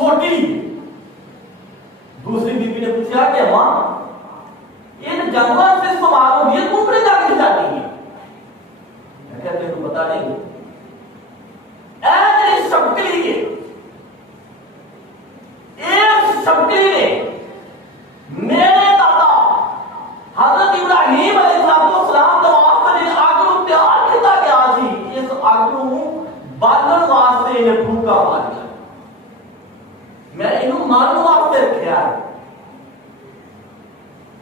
چھوٹی. دوسری بیوی نے پوچھا کہ ماں ان جانوروں سے اس کو معلوم یہ تم نے جا کے جاتی ہے؟ میں کہتے ہیں تو پتا نہیں اے میری شبکلی کے ایک شبکلی نے میرے دادا حضرت ابراہیم علیہ السلام تو آخر آگرو تیار کیتا گیا سی اس آگرو بالن واسطے انہیں پھوکا مار گیا. میں انہوں مانو واسطے رکھیا ہے.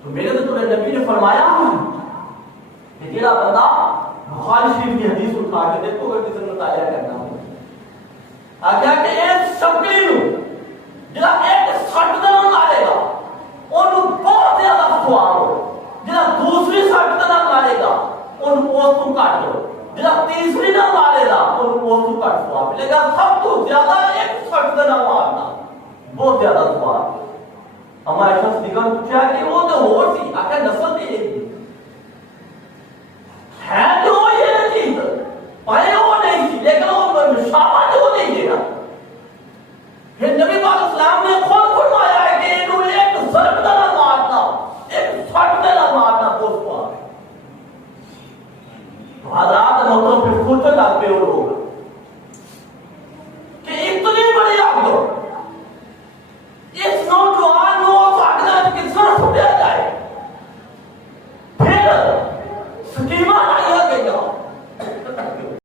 تو میرے تو نبی نے فرمایا کہ جیڑا بندہ بخاری شریف کی حدیث اٹھا کے دیکھو گے کسی نے مطالعہ کرنا ہو آگیا کہ ایک شبکلی نو جڑا ایک سٹ دن مارے گا انہوں بہت زیادہ سواب ہو. جڑا دوسری سٹ دن مارے گا انہوں پوست تو کٹ ہو. جڑا تیسری نہ مارے گا انہوں پوست تو کٹ سواب ملے گا. سب تو زیادہ ایک سٹ دن مارنا بہت زیادہ سواب. ہمارے شخص دیگر پوچھا کہ وہ تو ہو سی آخر نسل دے گی